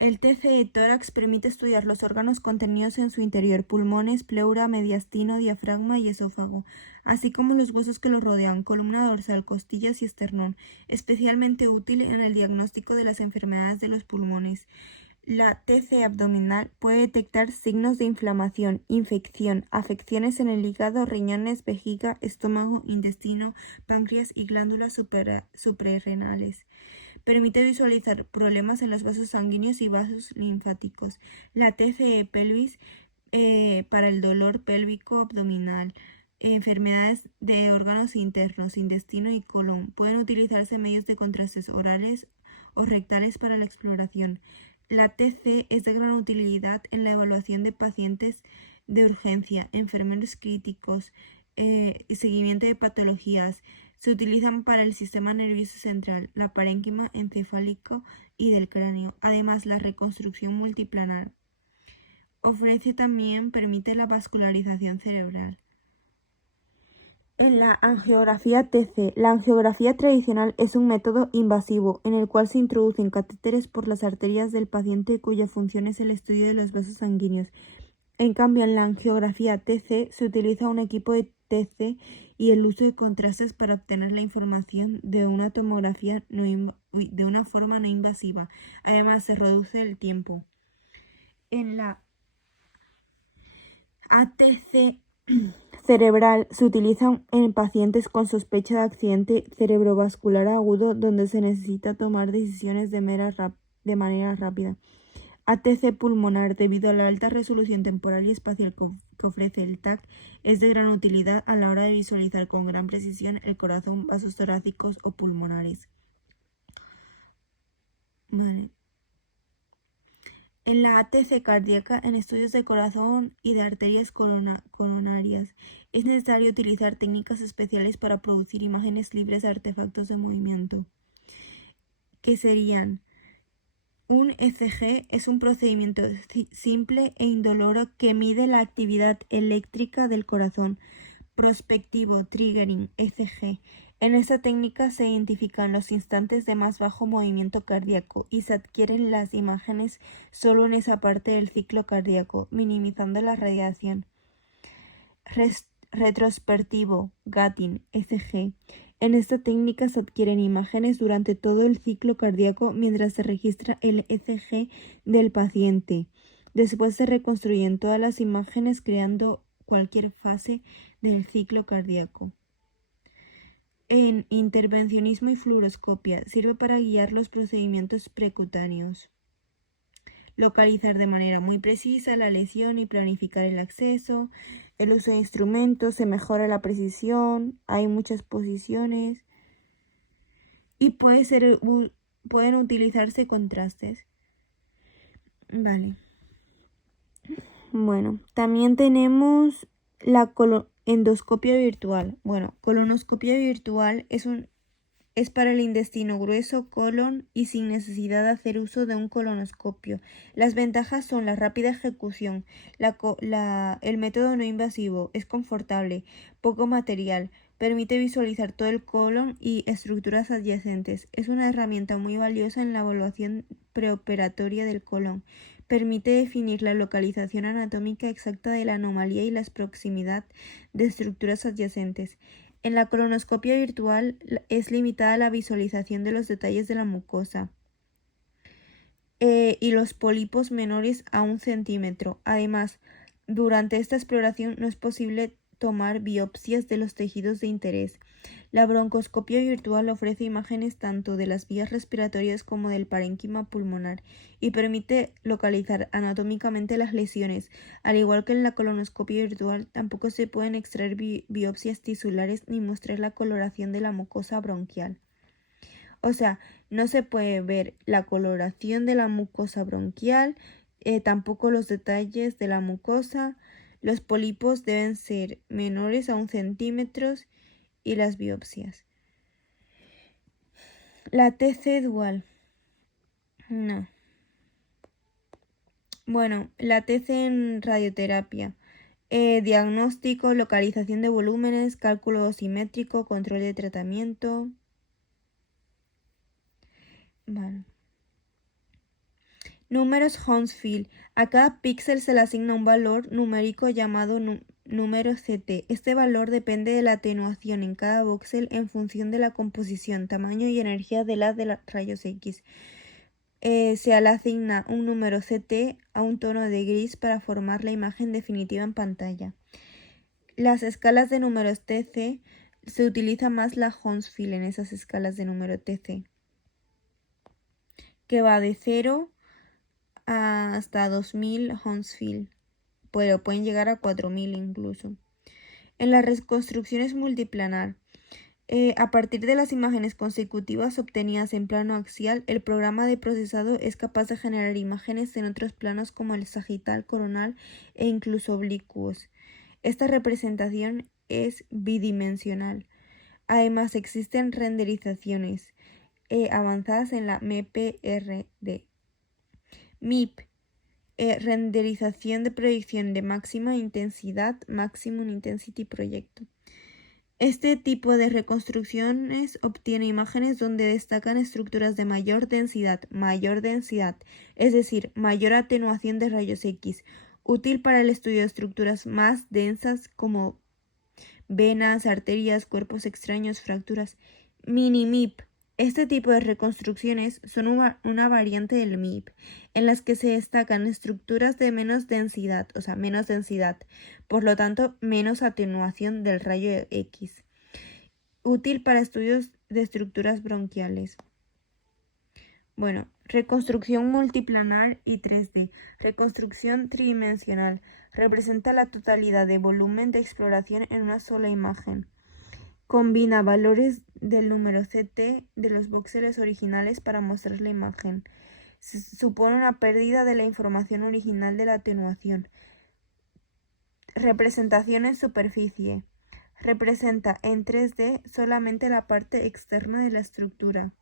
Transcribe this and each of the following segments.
El TC-tórax permite estudiar los órganos contenidos en su interior, pulmones, pleura, mediastino, diafragma y esófago, así como los huesos que los rodean, columna dorsal, costillas y esternón, especialmente útil en el diagnóstico de las enfermedades de los pulmones. La TC abdominal puede detectar signos de inflamación, infección, afecciones en el hígado, riñones, vejiga, estómago, intestino, páncreas y glándulas suprarrenales. Permite visualizar problemas en los vasos sanguíneos y vasos linfáticos. La TCE pelvis para el dolor pélvico abdominal. Enfermedades de órganos internos, intestino y colon. Pueden utilizarse medios de contrastes orales o rectales para la exploración. La TC es de gran utilidad en la evaluación de pacientes de urgencia, enfermeros críticos y seguimiento de patologías. Se utilizan para el sistema nervioso central, la parénquima encefálico y del cráneo. Además, la reconstrucción multiplanar. Permite la vascularización cerebral. En la angiografía TC, la angiografía tradicional es un método invasivo en el cual se introducen catéteres por las arterias del paciente cuya función es el estudio de los vasos sanguíneos. En cambio, en la angiografía TC se utiliza un equipo de TC y el uso de contrastes para obtener la información de una tomografía de una forma no invasiva. Además, se reduce el tiempo. En la ATC cerebral se utiliza en pacientes con sospecha de accidente cerebrovascular agudo donde se necesita tomar decisiones de manera rápida. ATC pulmonar, debido a la alta resolución temporal y espacial que ofrece el TAC, es de gran utilidad a la hora de visualizar con gran precisión el corazón, vasos torácicos o pulmonares. Vale. En la ATC cardíaca, en estudios de corazón y de arterias coronarias, es necesario utilizar técnicas especiales para producir imágenes libres de artefactos de movimiento, que serían: un ECG es un procedimiento simple e indoloro que mide la actividad eléctrica del corazón. Prospectivo, triggering, ECG. En esta técnica se identifican los instantes de más bajo movimiento cardíaco y se adquieren las imágenes solo en esa parte del ciclo cardíaco, minimizando la radiación. Retrospectivo, gating, ECG. En esta técnica se adquieren imágenes durante todo el ciclo cardíaco mientras se registra el ECG del paciente. Después se reconstruyen todas las imágenes creando cualquier fase del ciclo cardíaco. En intervencionismo y fluoroscopia sirve para guiar los procedimientos precutáneos, localizar de manera muy precisa la lesión y planificar el acceso. El uso de instrumentos, se mejora la precisión, hay muchas posiciones y pueden utilizarse contrastes. Vale. Bueno, también tenemos la endoscopia virtual. Bueno, colonoscopia virtual es para el intestino grueso, colon y sin necesidad de hacer uso de un colonoscopio. Las ventajas son la rápida ejecución, el método no invasivo, es confortable, poco material, permite visualizar todo el colon y estructuras adyacentes. Es una herramienta muy valiosa en la evaluación preoperatoria del colon. Permite definir la localización anatómica exacta de la anomalía y la proximidad de estructuras adyacentes. En la colonoscopia virtual es limitada la visualización de los detalles de la mucosa y los pólipos menores a 1 centímetro. Además, durante esta exploración no es posible tomar biopsias de los tejidos de interés. La broncoscopia virtual ofrece imágenes tanto de las vías respiratorias como del parénquima pulmonar y permite localizar anatómicamente las lesiones. Al igual que en la colonoscopia virtual, tampoco se pueden extraer biopsias tisulares ni mostrar la coloración de la mucosa bronquial. O sea, no se puede ver la coloración de la mucosa bronquial, tampoco los detalles de la mucosa. Los pólipos deben ser menores a 1 centímetro y las biopsias. La TC dual. No. Bueno, la TC en radioterapia. Diagnóstico, localización de volúmenes, cálculo dosimétrico, control de tratamiento. Vale. Números Hounsfield. A cada píxel se le asigna un valor numérico llamado número CT. Este valor depende de la atenuación en cada voxel en función de la composición, tamaño y energía de los rayos X. Se le asigna un número CT a un tono de gris para formar la imagen definitiva en pantalla. Las escalas de números TC se utiliza más la Hounsfield en esas escalas de número TC, que va de 0 hasta 2000 Hounsfield, pero pueden llegar a 4000 incluso. En las reconstrucciones multiplanar, a partir de las imágenes consecutivas obtenidas en plano axial, el programa de procesado es capaz de generar imágenes en otros planos como el sagital, coronal e incluso oblicuos. Esta representación es bidimensional. Además, existen renderizaciones avanzadas en la MPRD. MIP, renderización de proyección de máxima intensidad, Maximum Intensity Projector. Este tipo de reconstrucciones obtiene imágenes donde destacan estructuras de mayor densidad, es decir, mayor atenuación de rayos X, útil para el estudio de estructuras más densas como venas, arterias, cuerpos extraños, fracturas. Mini-MIP. Este tipo de reconstrucciones son una variante del MIP, en las que se destacan estructuras de menos densidad, por lo tanto, menos atenuación del rayo X. Útil para estudios de estructuras bronquiales. Bueno, reconstrucción multiplanar y 3D. Reconstrucción tridimensional. Representa la totalidad de volumen de exploración en una sola imagen. Combina valores del número CT de los voxeles originales para mostrar la imagen. Supone una pérdida de la información original de la atenuación. Representación en superficie. Representa en 3D solamente la parte externa de la estructura.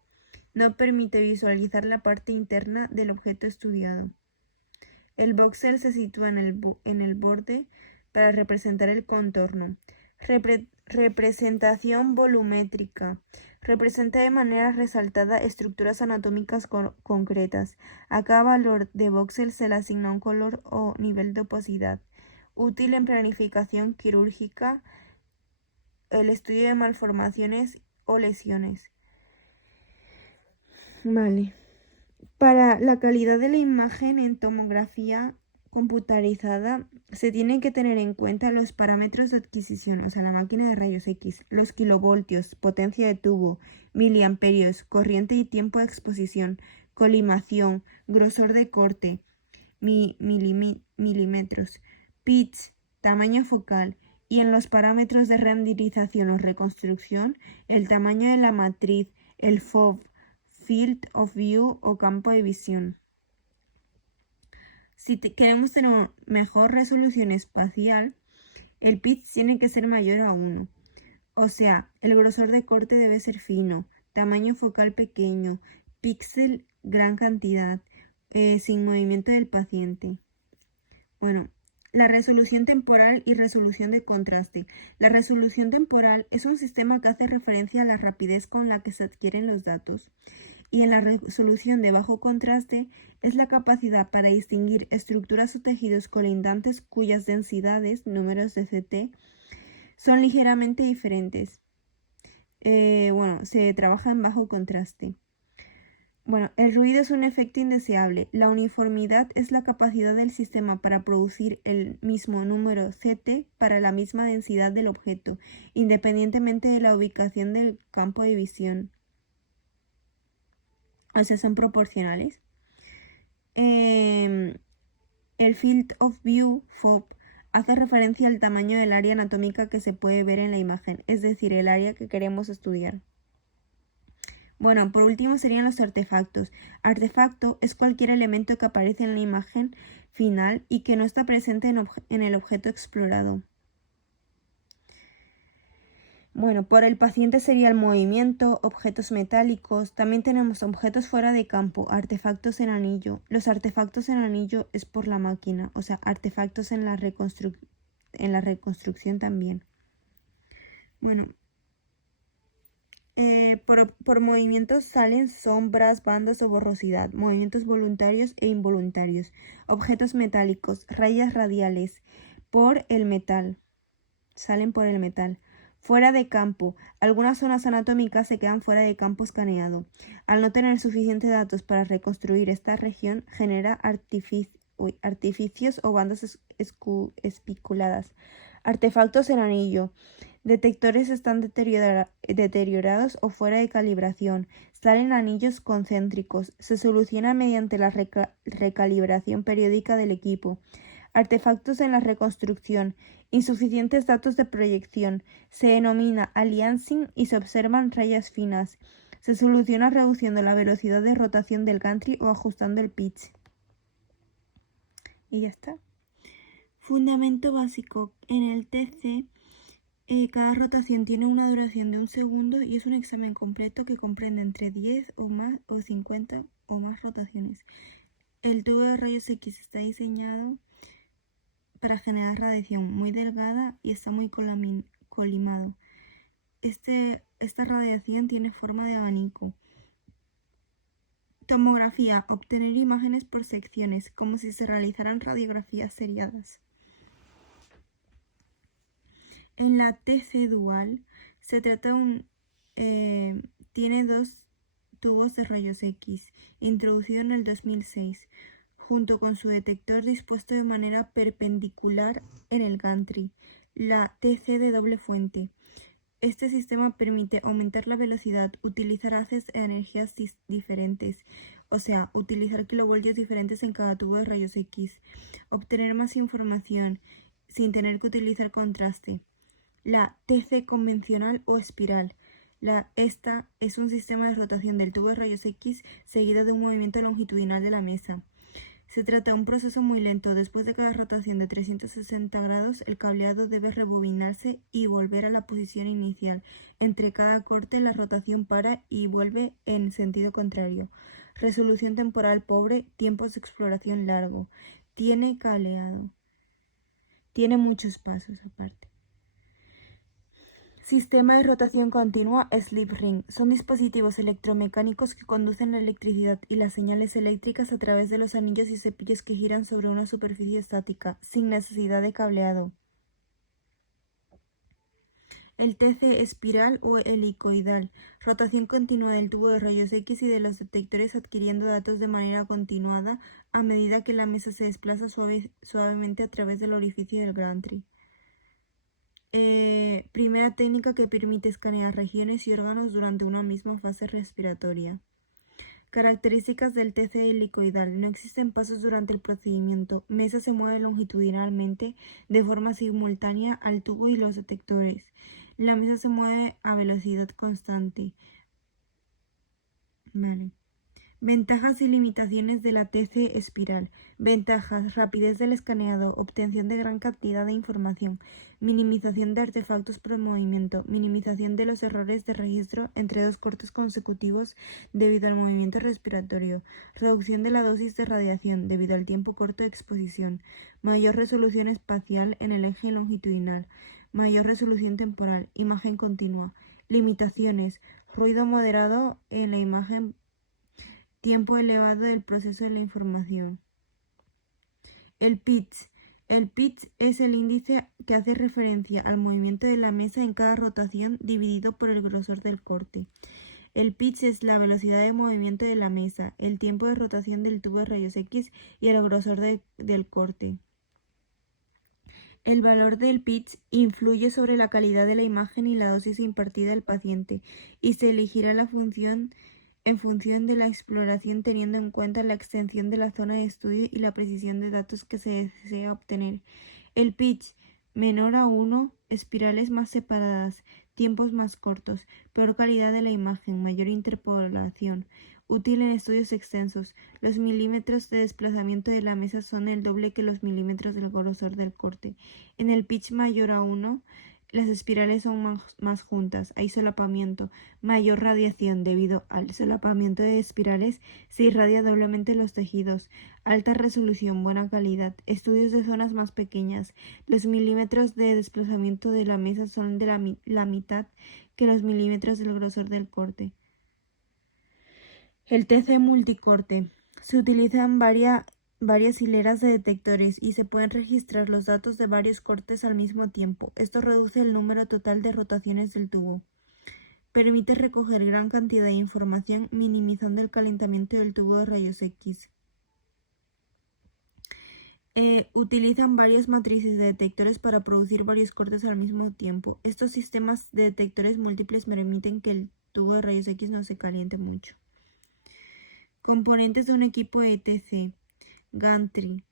No permite visualizar la parte interna del objeto estudiado. El voxel se sitúa en el borde para representar el contorno. Representación volumétrica. Representa de manera resaltada estructuras anatómicas concretas. A cada valor de voxel se le asigna un color o nivel de opacidad. Útil en planificación quirúrgica, el estudio de malformaciones o lesiones. Vale. Para la calidad de la imagen en tomografía computarizada se tienen que tener en cuenta los parámetros de adquisición, o sea, la máquina de rayos X, los kilovoltios, potencia de tubo, miliamperios, corriente y tiempo de exposición, colimación, grosor de corte, milímetros, pitch, tamaño focal, y en los parámetros de renderización o reconstrucción, el tamaño de la matriz, el FOV, Field of View o campo de visión. Si queremos tener mejor resolución espacial, el pitch tiene que ser mayor a 1. O sea, el grosor de corte debe ser fino, tamaño focal pequeño, píxel gran cantidad, sin movimiento del paciente. Bueno, la resolución temporal y resolución de contraste. La resolución temporal es un sistema que hace referencia a la rapidez con la que se adquieren los datos. Y en la resolución de bajo contraste es la capacidad para distinguir estructuras o tejidos colindantes cuyas densidades, números de CT, son ligeramente diferentes. Se trabaja en bajo contraste. Bueno, el ruido es un efecto indeseable. La uniformidad es la capacidad del sistema para producir el mismo número CT para la misma densidad del objeto, independientemente de la ubicación del campo de visión. O sea, son proporcionales. El Field of View, FOV, hace referencia al tamaño del área anatómica que se puede ver en la imagen, es decir, el área que queremos estudiar. Bueno, por último serían los artefactos. Artefacto es cualquier elemento que aparece en la imagen final y que no está presente en el objeto explorado. Bueno, por el paciente sería el movimiento, objetos metálicos. También tenemos objetos fuera de campo, artefactos en anillo. Los artefactos en anillo es por la máquina, o sea, artefactos en la reconstrucción también. Bueno, Por movimientos salen sombras, bandas o borrosidad, movimientos voluntarios e involuntarios, objetos metálicos, rayas radiales, por el metal, salen por el metal. Fuera de campo, algunas zonas anatómicas se quedan fuera de campo escaneado. Al no tener suficientes datos para reconstruir esta región, genera artificios o bandas espiculadas. Artefactos en anillo. Detectores están deteriorados o fuera de calibración. Salen anillos concéntricos. Se soluciona mediante la recalibración periódica del equipo. Artefactos en la reconstrucción. Insuficientes datos de proyección. Se denomina aliasing y se observan rayas finas. Se soluciona reduciendo la velocidad de rotación del gantry o ajustando el pitch. Y ya está. Fundamento básico. En el TC, cada rotación tiene una duración de 1 segundo y es un examen completo que comprende entre 10 o más o 50 o más rotaciones. El tubo de rayos X está diseñado para generar radiación muy delgada y está muy colimado. Esta radiación tiene forma de abanico. Tomografía. Obtener imágenes por secciones, como si se realizaran radiografías seriadas. En la TC dual se trata tiene 2 tubos de rayos X, introducido en el 2006, junto con su detector dispuesto de manera perpendicular en el gantry. La TC de doble fuente. Este sistema permite aumentar la velocidad, utilizar haces de energías diferentes, o sea, utilizar kilovoltios diferentes en cada tubo de rayos X, obtener más información sin tener que utilizar contraste. La TC convencional o espiral. Esta es un sistema de rotación del tubo de rayos X seguido de un movimiento longitudinal de la mesa. Se trata de un proceso muy lento. Después de cada rotación de 360 grados, el cableado debe rebobinarse y volver a la posición inicial. Entre cada corte, la rotación para y vuelve en sentido contrario. Resolución temporal pobre, tiempos de exploración largo. Tiene cableado. Tiene muchos pasos aparte. Sistema de rotación continua slip ring. Son dispositivos electromecánicos que conducen la electricidad y las señales eléctricas a través de los anillos y cepillos que giran sobre una superficie estática, sin necesidad de cableado. El TC espiral o helicoidal. Rotación continua del tubo de rayos X y de los detectores adquiriendo datos de manera continuada a medida que la mesa se desplaza suavemente a través del orificio del gantry. Primera técnica que permite escanear regiones y órganos durante una misma fase respiratoria. Características del TC helicoidal. No existen pasos durante el procedimiento. Mesa se mueve longitudinalmente de forma simultánea al tubo y los detectores. La mesa se mueve a velocidad constante. Vale. Ventajas y limitaciones de la TC espiral. Ventajas: rapidez del escaneado, obtención de gran cantidad de información, minimización de artefactos por movimiento, minimización de los errores de registro entre 2 cortes consecutivos debido al movimiento respiratorio, reducción de la dosis de radiación debido al tiempo corto de exposición, mayor resolución espacial en el eje longitudinal, mayor resolución temporal, imagen continua. Limitaciones: ruido moderado en la imagen, tiempo elevado del proceso de la información. El pitch. El pitch es el índice que hace referencia al movimiento de la mesa en cada rotación dividido por el grosor del corte. El pitch es la velocidad de movimiento de la mesa, el tiempo de rotación del tubo de rayos X y el grosor del corte. El valor del pitch influye sobre la calidad de la imagen y la dosis impartida al paciente y se elegirá en función de la exploración teniendo en cuenta la extensión de la zona de estudio y la precisión de datos que se desea obtener. El pitch menor a 1, espirales más separadas, tiempos más cortos, peor calidad de la imagen, mayor interpolación. Útil en estudios extensos. Los milímetros de desplazamiento de la mesa son el doble que los milímetros del grosor del corte. En el pitch mayor a 1, las espirales son más juntas, hay solapamiento, mayor radiación. Debido al solapamiento de espirales se irradia doblemente los tejidos, alta resolución, buena calidad, estudios de zonas más pequeñas. Los milímetros de desplazamiento de la mesa son de la mitad que los milímetros del grosor del corte. El TC multicorte. Se utilizan varias hileras de detectores y se pueden registrar los datos de varios cortes al mismo tiempo. Esto reduce el número total de rotaciones del tubo. Permite recoger gran cantidad de información, minimizando el calentamiento del tubo de rayos X. Utilizan varias matrices de detectores para producir varios cortes al mismo tiempo. Estos sistemas de detectores múltiples permiten que el tubo de rayos X no se caliente mucho. Componentes de un equipo ETC. Gantry.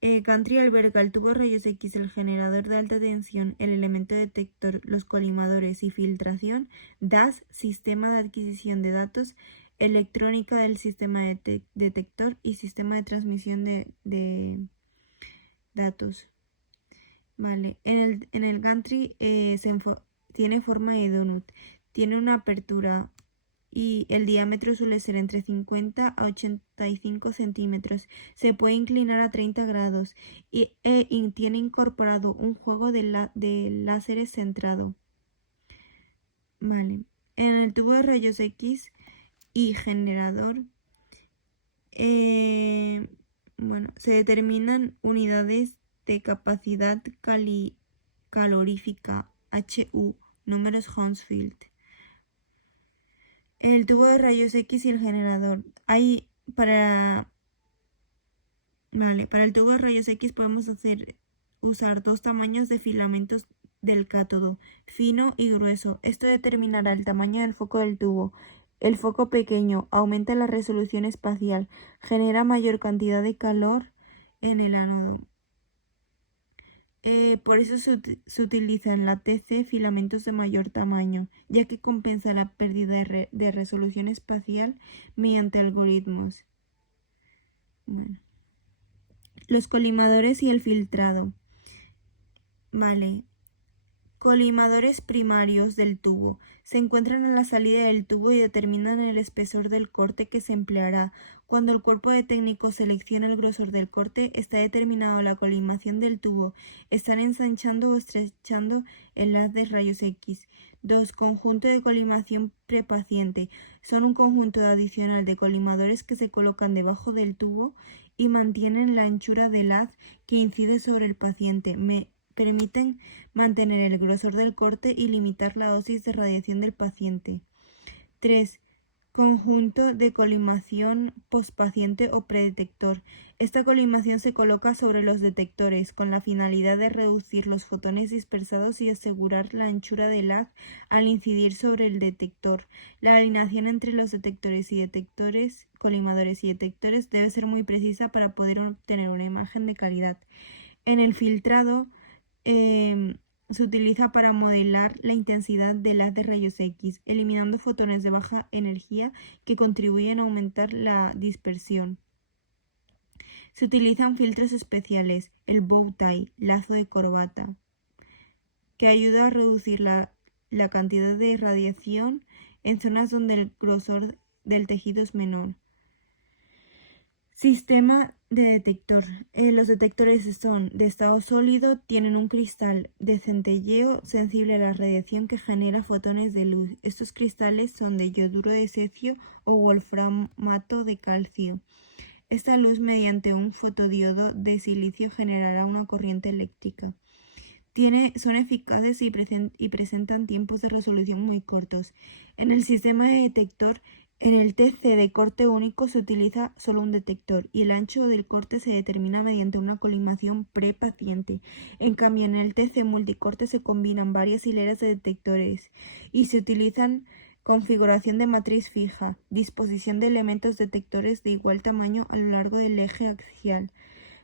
Gantry alberga el tubo de rayos X, el generador de alta tensión, el elemento detector, los colimadores y filtración, DAS, sistema de adquisición de datos, electrónica del sistema detector y sistema de transmisión de datos. Vale, en el gantry tiene forma de donut, tiene una apertura y el diámetro suele ser entre 50 a 85 centímetros. Se puede inclinar a 30 grados y tiene incorporado un juego de láseres centrado. Vale, en el tubo de rayos X y generador, se determinan unidades de capacidad calorífica, HU, números Hounsfield. El tubo de rayos X y el generador. Para el tubo de rayos X podemos usar dos tamaños de filamentos del cátodo, fino y grueso. Esto determinará el tamaño del foco del tubo. El foco pequeño aumenta la resolución espacial, genera mayor cantidad de calor en el ánodo. Por eso se utiliza en la TC filamentos de mayor tamaño, ya que compensa la pérdida de resolución espacial mediante algoritmos. Bueno. Los colimadores y el filtrado. Vale. Colimadores primarios del tubo. Se encuentran a la salida del tubo y determinan el espesor del corte que se empleará. Cuando el cuerpo de técnico selecciona el grosor del corte, está determinado la colimación del tubo. Están ensanchando o estrechando el haz de rayos X. 2. Conjunto de colimación prepaciente. Son un conjunto adicional de colimadores que se colocan debajo del tubo y mantienen la anchura del haz que incide sobre el paciente. Permiten mantener el grosor del corte y limitar la dosis de radiación del paciente. 3. Conjunto de colimación postpaciente o predetector. Esta colimación se coloca sobre los detectores con la finalidad de reducir los fotones dispersados y asegurar la anchura del haz al incidir sobre el detector. La alineación entre los detectores y colimadores y detectores debe ser muy precisa para poder obtener una imagen de calidad. En el filtrado, se utiliza para modelar la intensidad del haz de rayos X, eliminando fotones de baja energía que contribuyen a aumentar la dispersión. Se utilizan filtros especiales, el bow tie, lazo de corbata, que ayuda a reducir la cantidad de radiación en zonas donde el grosor del tejido es menor. Sistema de detector. Los detectores son de estado sólido, tienen un cristal de centelleo sensible a la radiación que genera fotones de luz. Estos cristales son de yoduro de cecio o wolframato de calcio. Esta luz mediante un fotodiodo de silicio generará una corriente eléctrica. Son eficaces y presentan tiempos de resolución muy cortos. En el sistema de detector, en el TC de corte único se utiliza solo un detector y el ancho del corte se determina mediante una colimación prepaciente. En cambio, en el TC multicorte se combinan varias hileras de detectores y se utilizan configuración de matriz fija, disposición de elementos detectores de igual tamaño a lo largo del eje axial,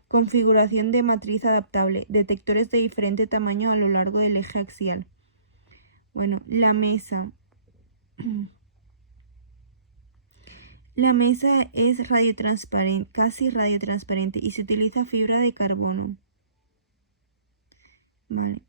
configuración de matriz adaptable, detectores de diferente tamaño a lo largo del eje axial. Bueno, la mesa. La mesa es casi radiotransparente y se utiliza fibra de carbono. Vale.